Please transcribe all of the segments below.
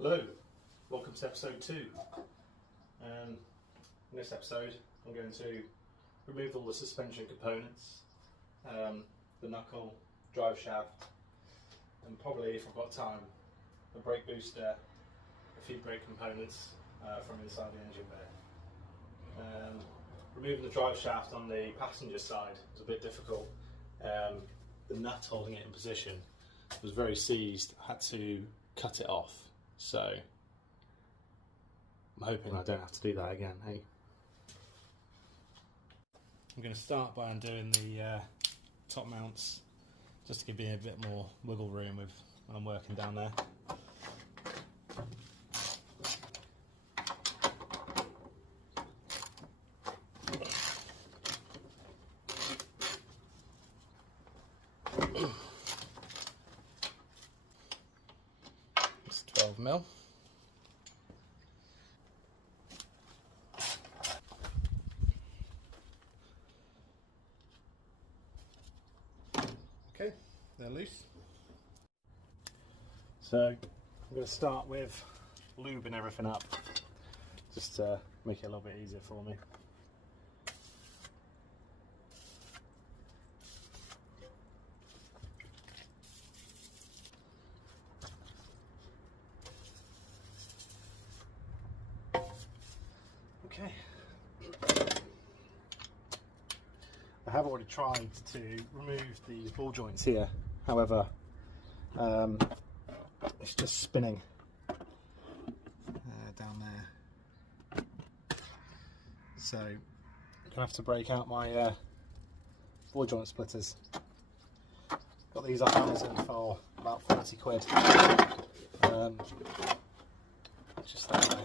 Hello, welcome to episode 2. In this episode I'm going to remove all the suspension components, the knuckle, drive shaft, and probably, if I've got time, a brake booster, a few brake components from inside the engine bay. Removing the drive shaft on the passenger side was a bit difficult. The nut holding it in position was very seized. I had to cut it off. So I'm hoping I don't have to do that again, hey? I'm going to start by undoing the top mounts, just to give me a bit more wiggle room when I'm working down there. It's 12mm. Okay, they're loose. So I'm going to start with lubing everything up, just to make it a little bit easier for me. Okay. I have already tried to remove the ball joints here, however it's just spinning down there, so I'm going to have to break out my ball joint splitters. Got these off Amazon for about 40 quid. Just that way.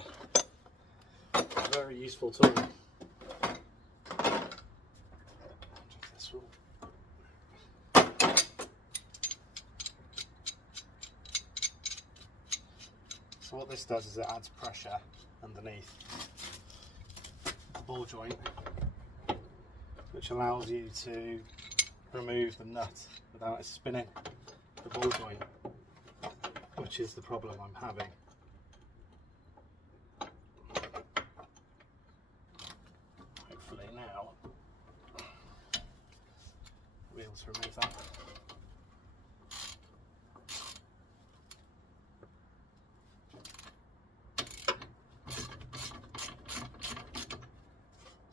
Very useful tool. So what this does is it adds pressure underneath the ball joint, which allows you to remove the nut without it spinning the ball joint, which is the problem I'm having. Hopefully now I'll be able to remove that.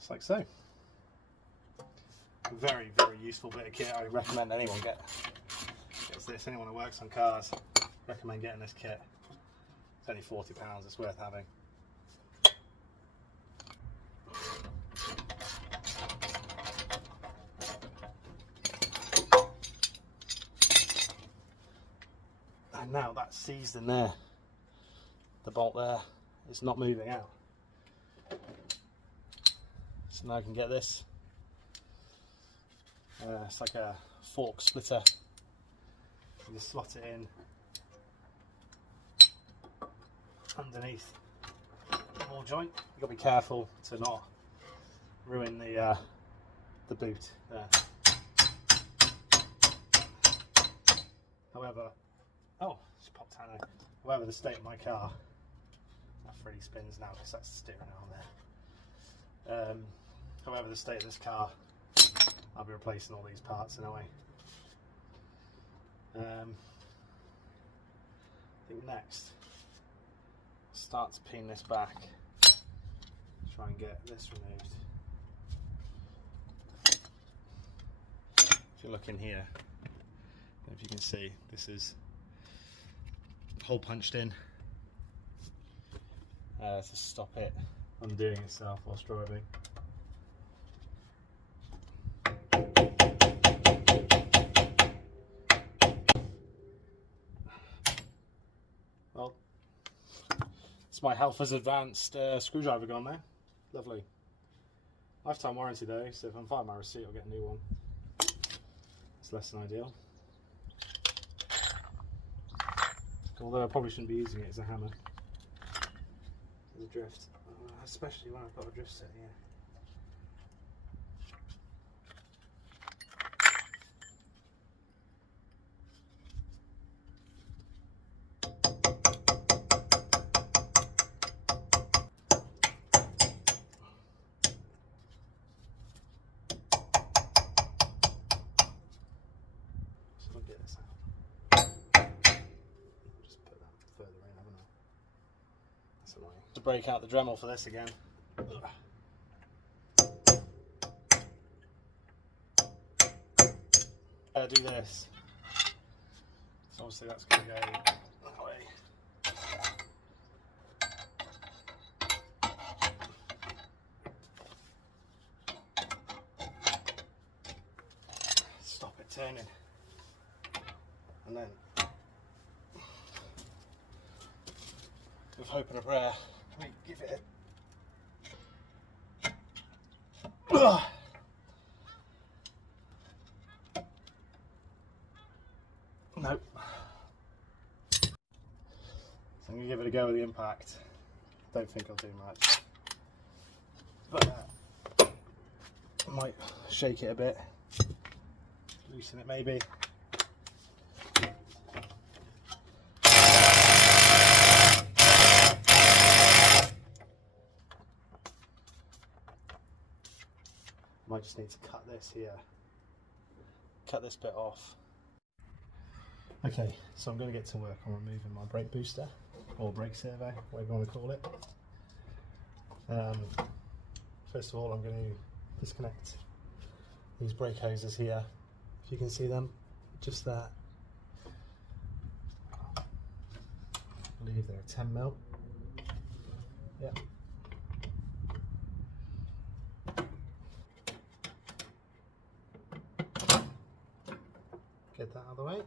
Like so. Very, very useful bit of kit. I recommend anyone gets this. Anyone who works on cars, recommend getting this kit. It's only £40, it's worth having. And now that's seized in there. The bolt there is not moving out. So now I can get this. It's like a fork splitter. You just slot it in underneath the ball joint. You've got to be careful to not ruin the boot there. However, oh, it's popped out now. However, the state of my car, that really spins now because that's the steering arm there. However, the state of this car, I'll be replacing all these parts in a way. I think next, I'll start to pin this back, try and get this removed. If you look in here, if you can see, this is hole punched in to stop it undoing itself whilst driving. Well, it's my Halfords Advanced screwdriver gone there. Lovely. Lifetime warranty though, so if I'm finding my receipt I'll get a new one. It's less than ideal. Although I probably shouldn't be using it as a hammer. As a drift. Especially when I've got a drift set here. To break out the Dremel for this again. Do this. So obviously that's going to go that way. Stop it turning. And then, with hope and a prayer, we give it a nope. So I'm going to give it a go with the impact. Don't think I'll do much. But I might shake it a bit. Loosen it maybe. Might just need to cut this here. Cut this bit off. Okay, so I'm going to get to work on removing my brake booster, or brake servo, whatever you want to call it. First of all, I'm going to disconnect these brake hoses here, if you can see them, just that. I believe they're 10mm. Yeah. Get that out of the way.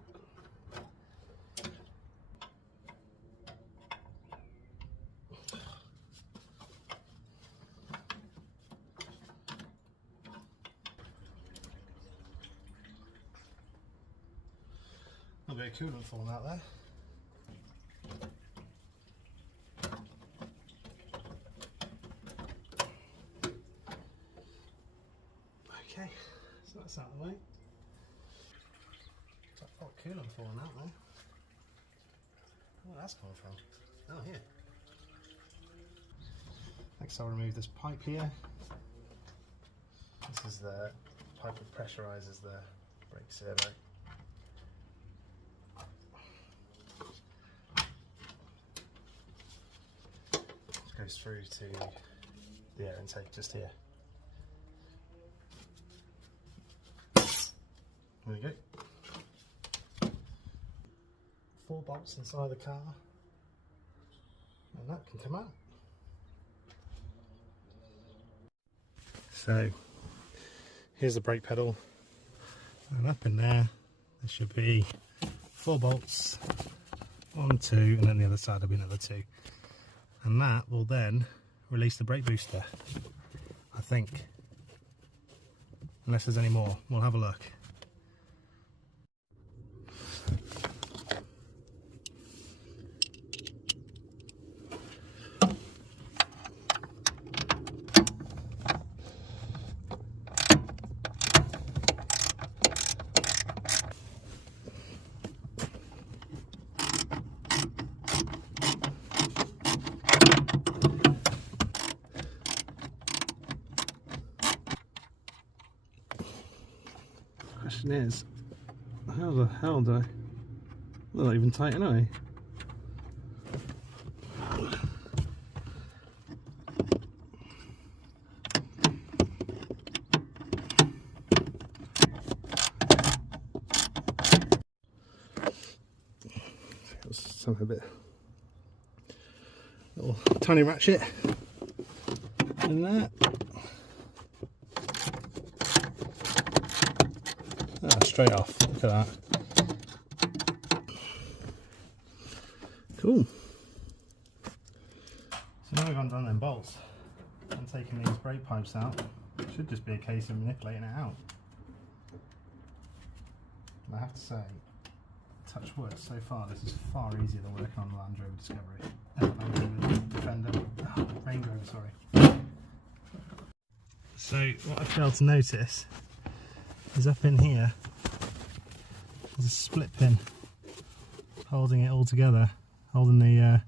A bit of coolant falling out there. Okay, so that's out of the way. Oh, coolant falling out there. Where that's coming from? Oh, here. Next I'll remove this pipe here. This is the pipe that pressurises the brake servo. Just goes through to the air intake just here. There we go. 4 bolts inside the car, and that can come out. So here's the brake pedal, and up in there should be 4 bolts, 1, 2, and then the other side will be another 2, and that will then release the brake booster, I think, unless there's any more. We'll have a look. Question is, how the hell do I? They're not even tight, are they? Something a bit, little tiny ratchet, and that. Straight off, look at that. Cool. So now we've undone them bolts and taken these brake pipes out, it should just be a case of manipulating it out. And I have to say, touch wood, so far this is far easier than working on the Land Rover Discovery. Land Rover Defender, Range Rover, sorry. So what I failed to notice is up in here there's a split pin holding it all together, holding the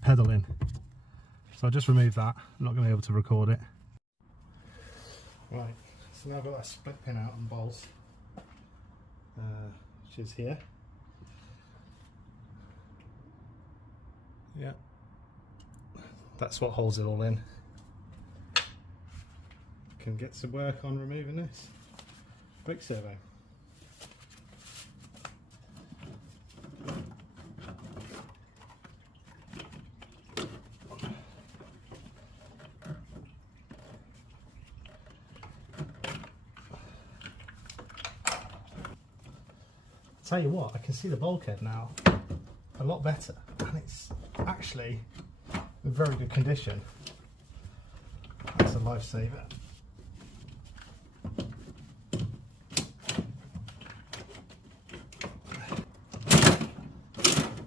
pedal in. So I'll just remove that. I'm not going to be able to record it. Right, so now I've got that split pin out and bolts, which is here. Yeah, that's what holds it all in. Can get to work on removing this brake servo. Tell you what, I can see the bulkhead now a lot better, and it's actually in very good condition. That's a lifesaver.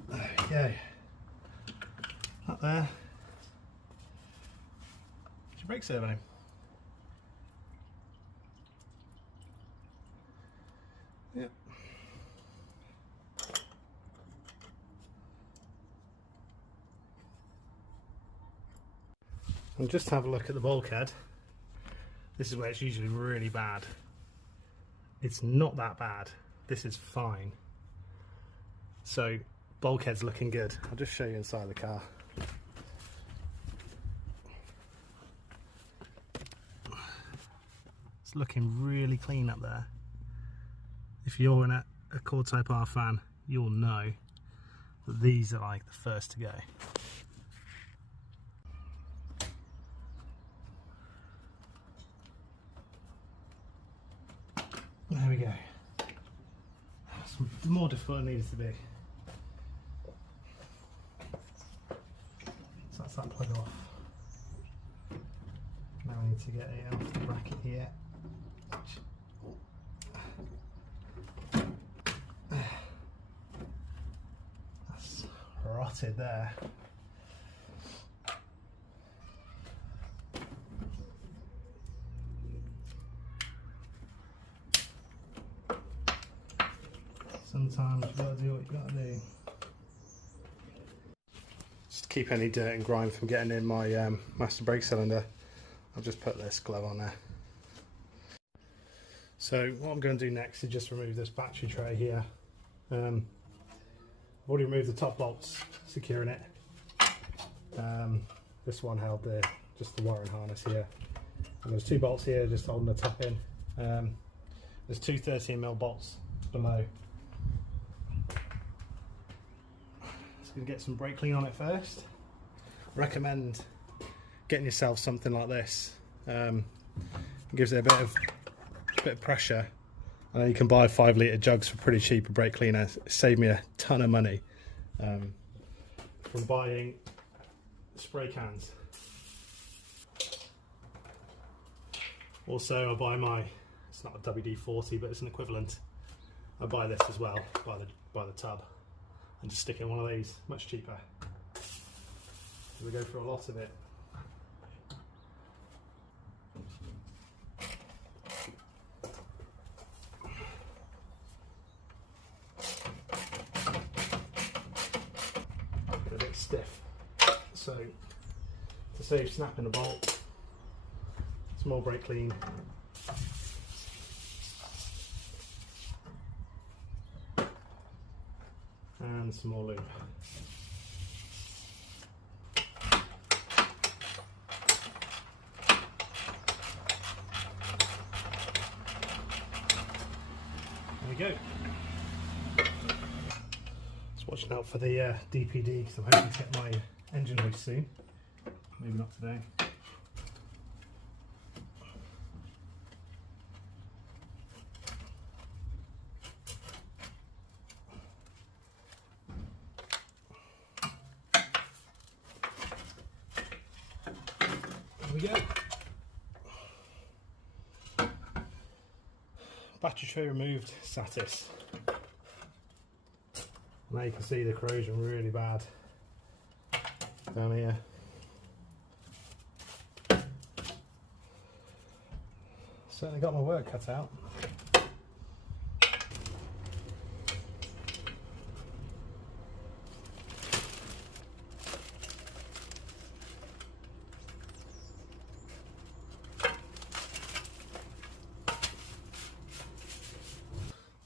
There we go. Up there. It's your brake servo. Yep. And just have a look at the bulkhead. This is where it's usually really bad. It's not that bad. This is fine. So bulkhead's looking good. I'll just show you inside the car. It's looking really clean up there. If you're a Cord Type R fan, you'll know that these are like the first to go. There we go. It's more difficult than it needs to be. So that's that plug off. Now we need to get it off the bracket here. That's rotted there. Sometimes you've got to do what you've got to do. Just to keep any dirt and grime from getting in my master brake cylinder, I'll just put this glove on there. So what I'm going to do next is just remove this battery tray here. I've already removed the top bolts securing it. This one held just the wiring harness here. And there's two bolts here just holding the top in. There's two 13mm bolts below. Going to get some brake clean on it first. Recommend getting yourself something like this. It gives it a bit of pressure. I know you can buy 5 litre jugs for pretty cheap. A brake cleaner. It saved me a ton of money from buying spray cans. Also, I buy it's not a WD-40, but it's an equivalent. I buy this as well by the tub. And just stick it in one of these, much cheaper. We go for a lot of it. Get a bit stiff. So to save snapping the bolt, some more brake clean. And some more lube. There we go. Just watching out for the DPD because I'm hoping to get my engine hoist soon. Maybe not today. There we go. Battery tray removed, Satis. Now you can see the corrosion really bad down here. Certainly got my work cut out.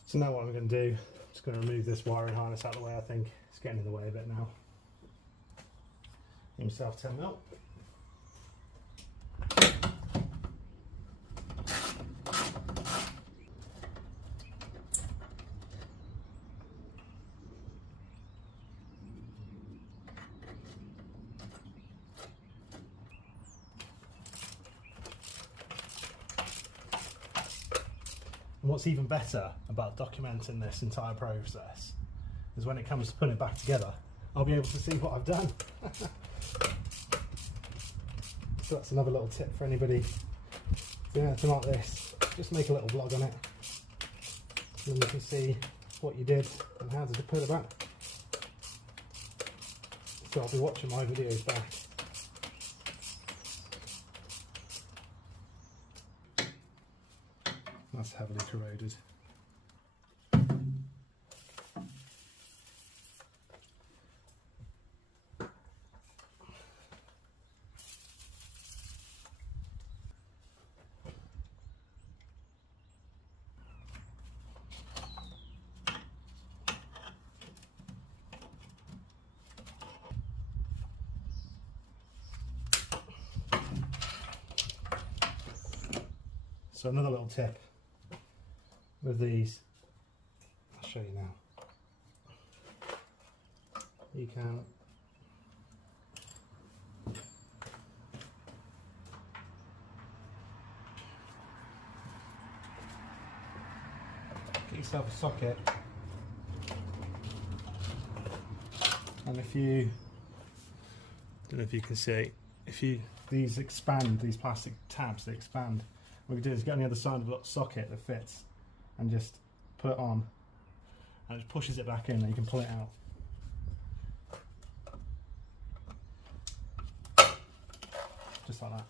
So now what I'm going to do, I'm just going to remove this wiring harness out of the way. I think it's getting in the way a bit now. himself 10mm. And what's even better about documenting this entire process is when it comes to putting it back together, I'll be able to see what I've done. So that's another little tip for anybody doing anything like this. Just make a little vlog on it, and then you can see what you did and how to put it back. So I'll be watching my videos back. That's heavily corroded. So another little tip with these, I'll show you now. You can get yourself a socket, and if you, I don't know if you can see, if you, these expand, these plastic tabs, they expand. What you do is get on the other side of the socket that fits and just put it on, and it pushes it back in and you can pull it out. Just like that.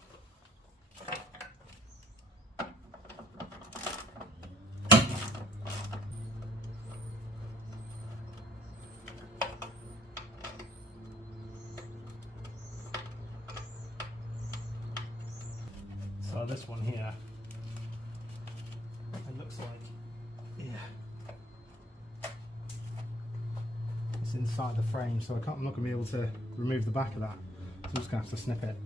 So this one here, it looks like, yeah, it's inside the frame, so I'm not going to be able to remove the back of that, so I'm just going to have to snip it.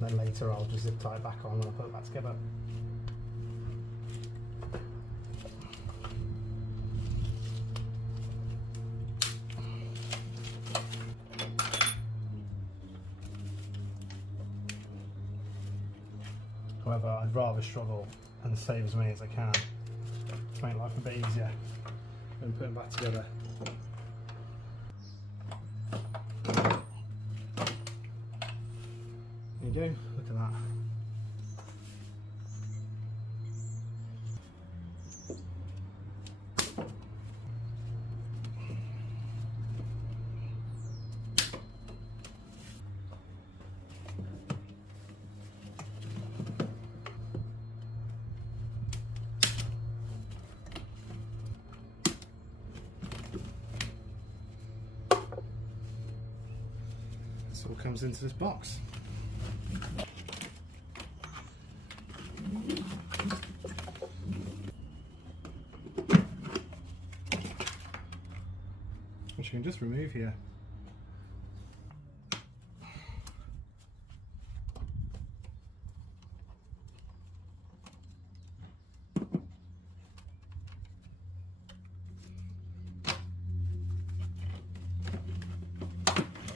Then later I'll just zip tie it back on when I put it back together. However, I'd rather struggle and save as many as I can to make life a bit easier than putting back together. There you go, look at that. This all comes into this box. Which you can just remove here.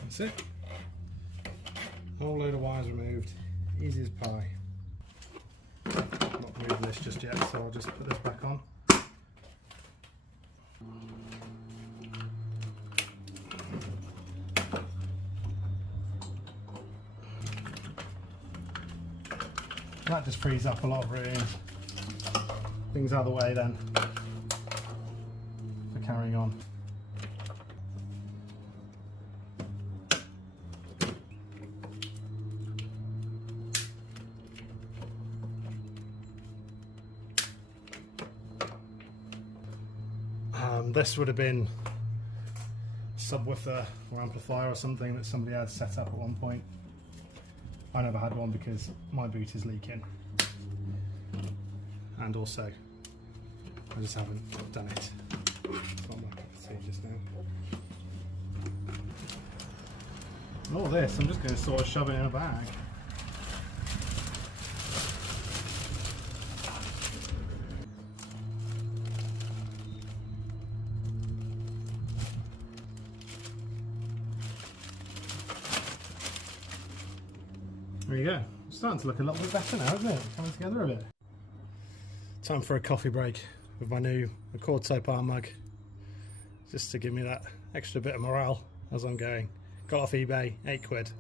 That's it. Whole load of wires removed, easy as pie. Not removing this just yet, so I'll just put this back on. That just frees up a lot of room. Things out of the way then for carrying on. This would have been a subwoofer or amplifier or something that somebody had set up at one point. I never had one because my boot is leaking, and also I just haven't done it. Got my cup of tea just now. All this, I'm just going to sort of shove it in a bag. There you go. It's starting to look a little bit better now, isn't it? Coming together a bit. Time for a coffee break with my new Accord Soap Bar mug. Just to give me that extra bit of morale as I'm going. Got off eBay, £8.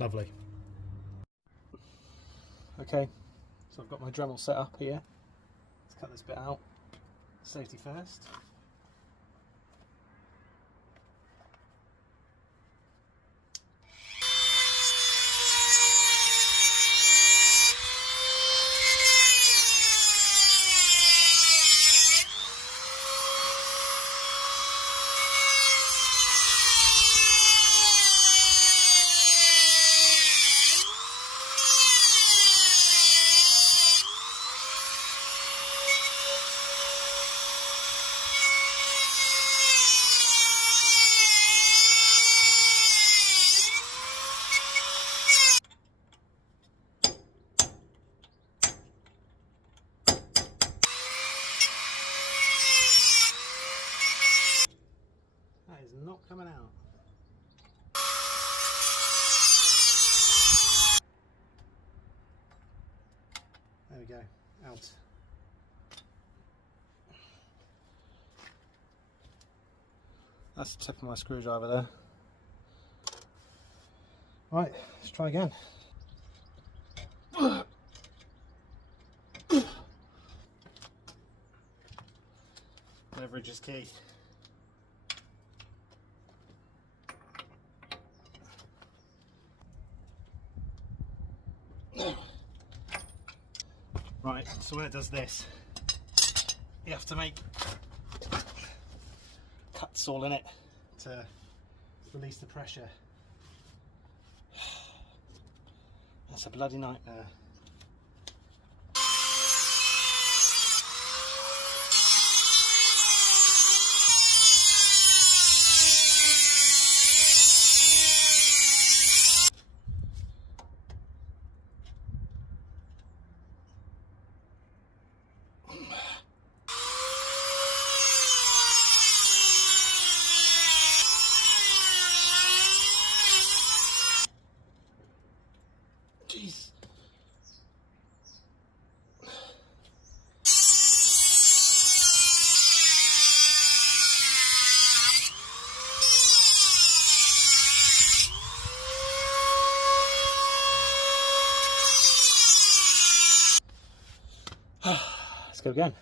Lovely. Okay, so I've got my Dremel set up here. Let's cut this bit out. Safety first. Not coming out. There we go, out. That's the tip of my screwdriver there. Right, let's try again. Leverage is key. Right, so when it does this, you have to make cuts all in it to release the pressure. That's a bloody nightmare. Jeez. Let's go again.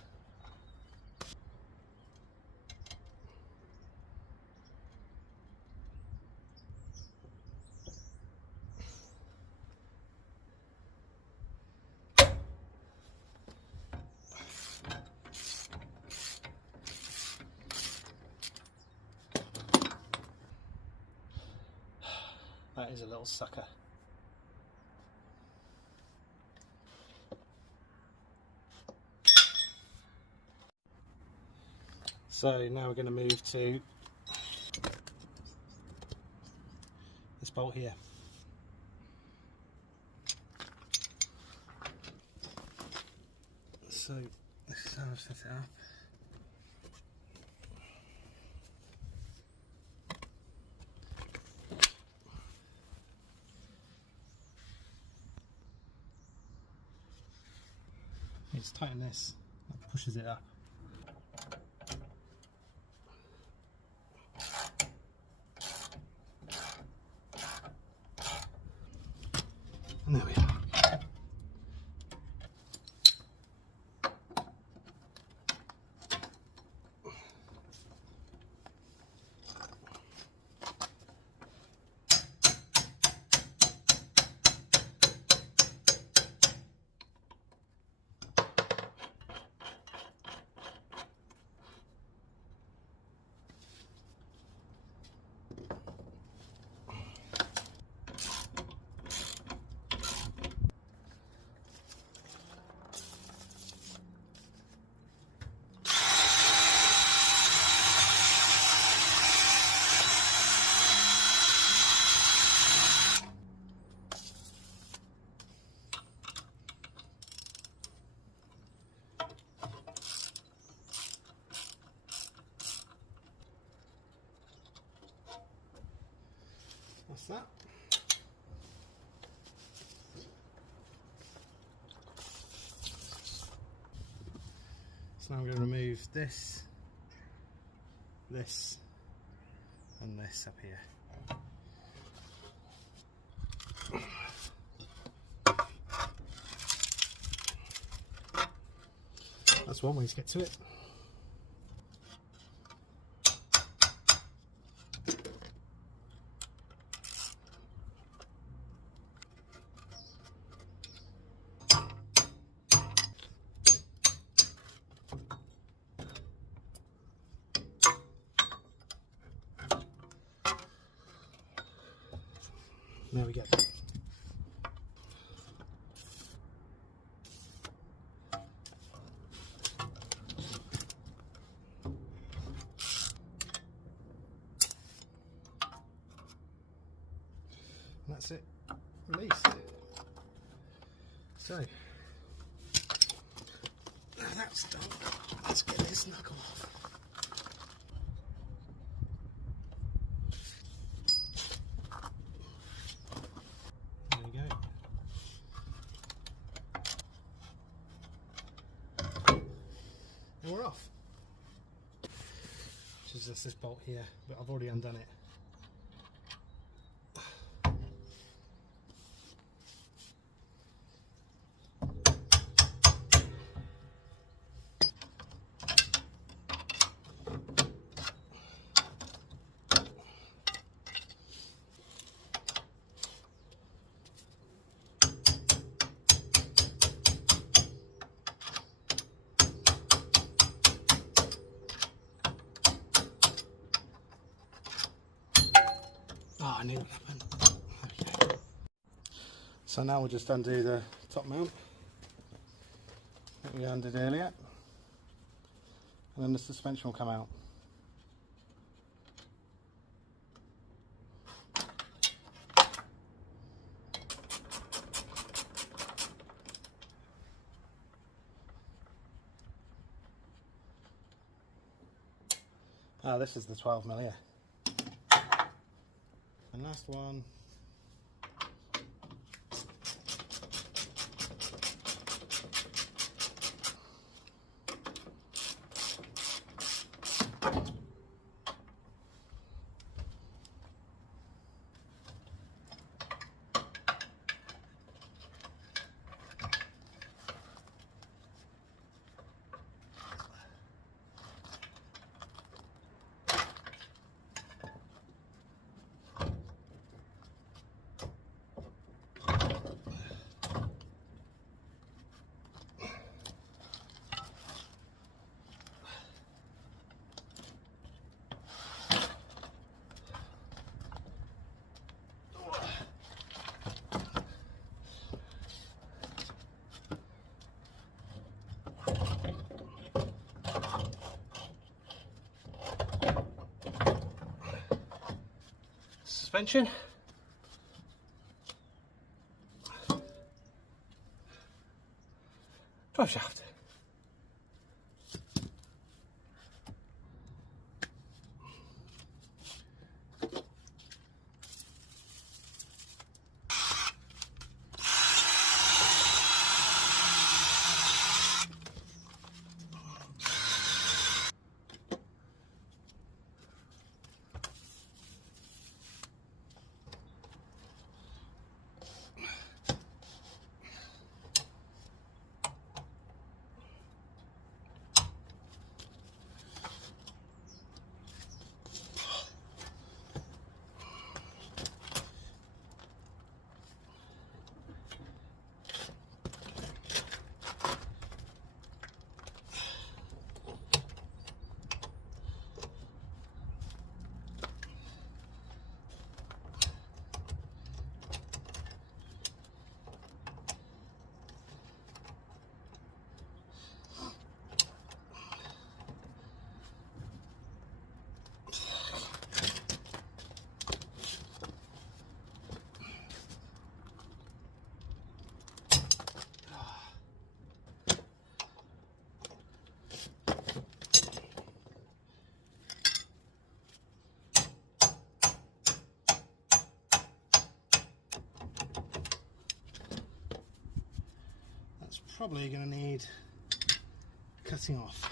That is a little sucker. So now we're going to move to this bolt here. So this is how I've set it up. Just tighten this, that pushes it up. And there we are. That's that. So now I'm going to remove this, this and this up here. That's one way to get to it. There we go. And that's it. Release. So now that's done. Let's get this knuckle off. And we're off. Which is just this bolt here, but I've already undone it. Oh, I knew what happened. Okay. So now we'll just undo the top mount that we undid earlier, and then the suspension will come out. Ah, this is the 12mm here. And last one. Suspension. Driveshaft. probably going to need cutting off.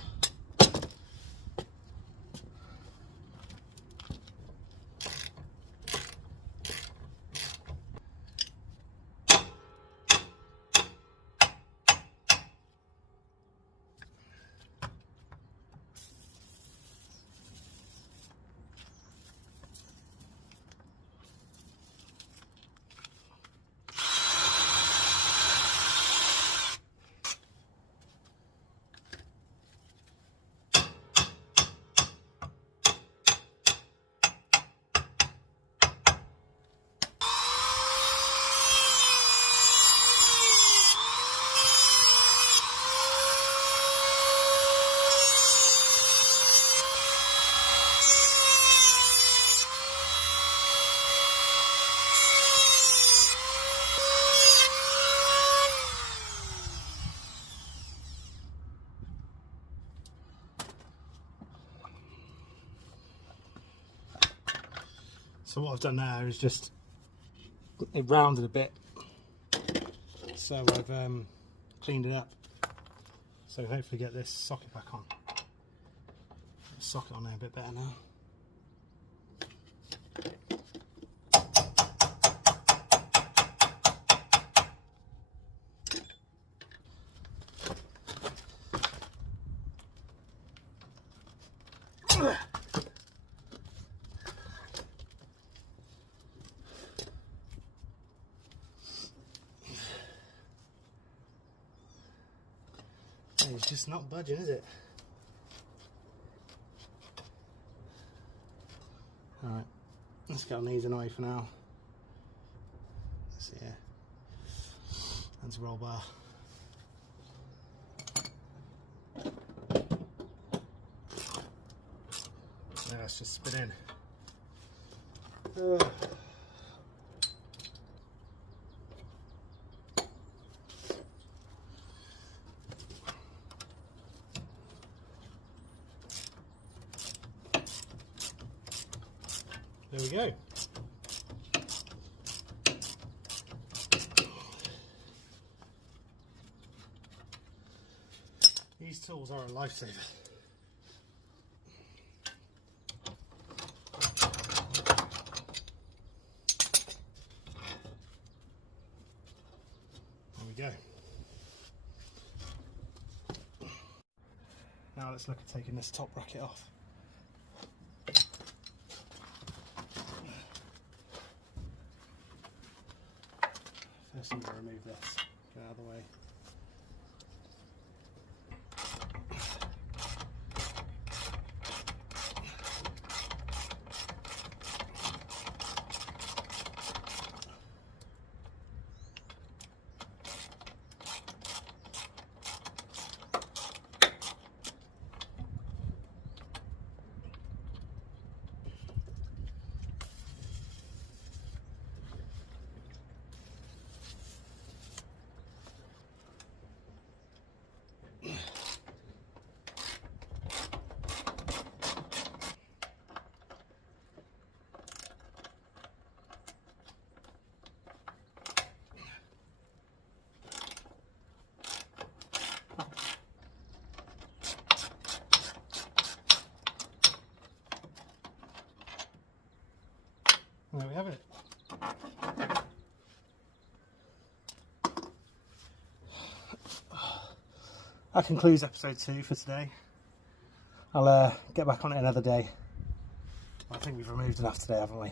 So what I've done now is just it rounded a bit, so I've cleaned it up, so hopefully get this socket back on. Socket on there a bit better now. It's just not budging, is it? Alright, let's get our knees anyway for now. Let's see here. Anti-roll bar. Yeah, let's just spin in. There we go. These tools are a lifesaver. There we go. Now let's look at taking this top bracket off. First I'm going to remove this, get out of the way. There we have it. That concludes episode 2 for today. I'll get back on it another day. I think we've removed enough today, haven't we?